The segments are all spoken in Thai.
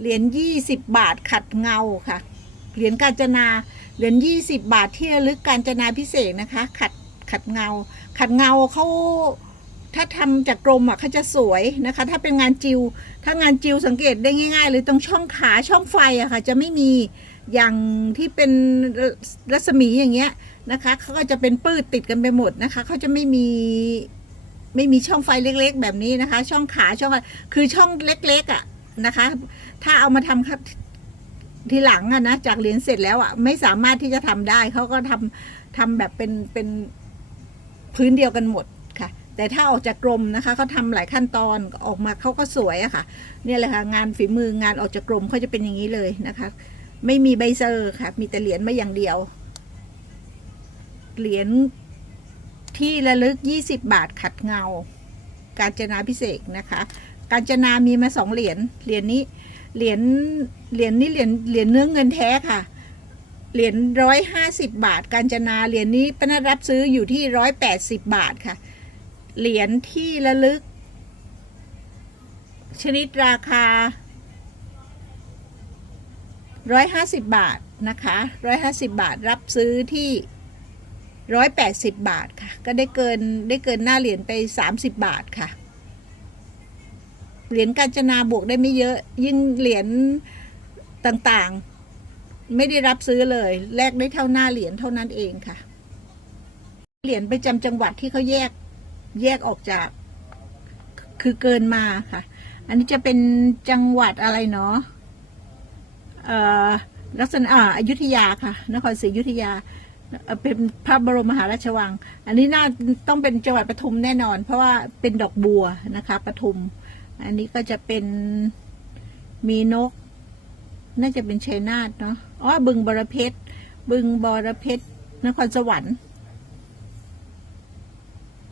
เหรียญยี่สิบบาทขัดเงาค่ะ เหรียญกาญจนา เหรียญยี่สิบบาทที่ระลึกกาญจนาพิเศษนะคะ ขัดขัดเงา ขัดเงาเขาถ้าทำจากกรมอะเขาจะสวยนะคะ ถ้าเป็นงานจิว ถ้างานจิวสังเกตได้ง่าย ๆ เลยตรงช่องขาช่องไฟอะค่ะ จะไม่มีอย่างที่เป็นรัศมีอย่างเงี้ยนะคะเขาก็จะเป็นปื้ดติดกันไปหมดนะคะเขาจะไม่มีไม่มีช่องไฟเล็ก ๆ แบบนี้นะคะ ช่องขาช่องไรคือช่องเล็ก ๆอะ นะคะ ถ้าเอามาทำครับทีหลังอะนะจากเหรียญเสร็จแล้วอะไม่สามารถที่จะทำได้เขาก็ทำทำแบบเป็นเป็นพื้นเดียวกันหมดค่ะ แต่ถ้าออกจากกรมนะคะเขาทำหลายขั้นตอนออกมาเขาก็สวยอะค่ะ เนี่ยแหละค่ะงานฝีมืองานออกจากกรมเขาจะเป็นอย่างนี้เลยนะคะ ไม่มีใบเซอร์ค่ะ มีแต่เหรียญมาอย่างเดียว เหรียญที่ระลึก 20 บาทขัดเงา การจนาพิเศษกนะคะ การจนามีมาสองเหรียญเหรียญนี้เหรียญเหรียญนี้เหรียญเหรียญเนื้อเงินแท้ค่ะเหรียญร้อยห้าสิบบาท การจนาเหรียญนี้ปนัดรับซื้ออยู่ที่ร้อยแปดสิบบาทค่ะ เหรียญที่ระลึก ชนิดราคาร้อยห้าสิบบาทนะคะร้อยห้าสิบบาทรับซื้อที่ร้อยแปดสิบบาทค่ะ ก็ได้เกินได้เกินหน้าเหรียญไปสามสิบบาทค่ะ เหรียญกาญจนาบวกได้ไม่เยอะ ยิ่งเหรียญต่างๆ ไม่ได้รับซื้อเลย แลกได้เท่าหน้าเหรียญเท่านั้นเองค่ะ เหรียญประจำจังหวัดที่เขาแยกแยกออกจาก คือเกินมาค่ะ อันนี้จะเป็นจังหวัดอะไรเนาะลักษณะอายุธยาค่ะ นครศรีอยุธยาเอ่อเป็นพระบรมมหาราชวัง อันนี้น่าต้องเป็นจังหวัดปทุมแน่นอน เพราะว่าเป็นดอกบัวนะคะปทุม อันนี้ก็จะเป็นมีนก น่าจะเป็นชัยนาทเนาะอ๋อบึงบรเพชรบึงบรเพชรนครสวรรค์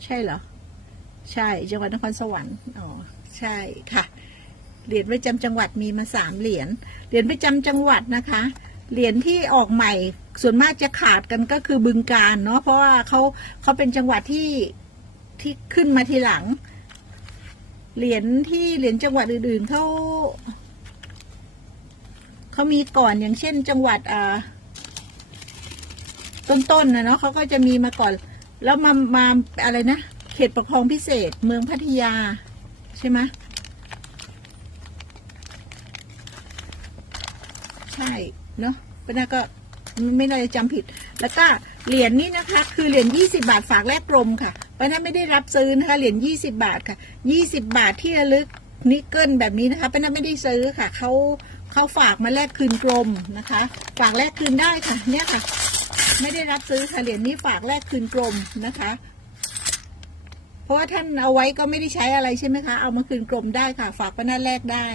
ใช่เหรอ ใช่จังหวัดนครสวรรค์อ๋อใช่ค่ะเหรียญประจำจังหวัดมีมาสามเหรียญเหรียญประจำจังหวัดนะคะเหรียญที่ออกใหม่ส่วนมากจะขาดกันก็คือบึงการเนาะเพราะว่าเขาเขาเป็นจังหวัดที่ที่ขึ้นมาทีหลัง เหรียญที่เหรียญจังหวัดอื่นๆเขาเขามีก่อนอย่างเช่น จังหวัดอ่าต้นๆนะเนาะเขาก็จะมีมาก่อน แล้วมามาอะไรนะเขตปกครองพิเศษเมืองพัทยา ใช่ไหมใช่เนาะปนาก็ไม่น่าจะจำผิด แล้วก็เหรียญนี้นะคะ คือเหรียญ20 บาทฝากแลกกรมค่ะ ปนาไม่ได้รับซื้อนะคะเหรียญ20 บาทค่ะ20 บาทที่ระลึกนิกเกิลแบบนี้นะคะปนาไม่ได้ซื้อค่ะเขาเขาฝากมาแลกคืนกรมนะคะฝากแลกคืนได้ค่ะเนี่ยค่ะ ไม่ได้รับซื้อค่ะเหรียญนี้ฝากแลกคืนกรมนะคะ เพราะว่าท่านเอาไว้ก็ไม่ได้ใช้อะไรใช่ไหมคะเอามาคืนกรมได้ค่ะ ฝากปนาแลกได้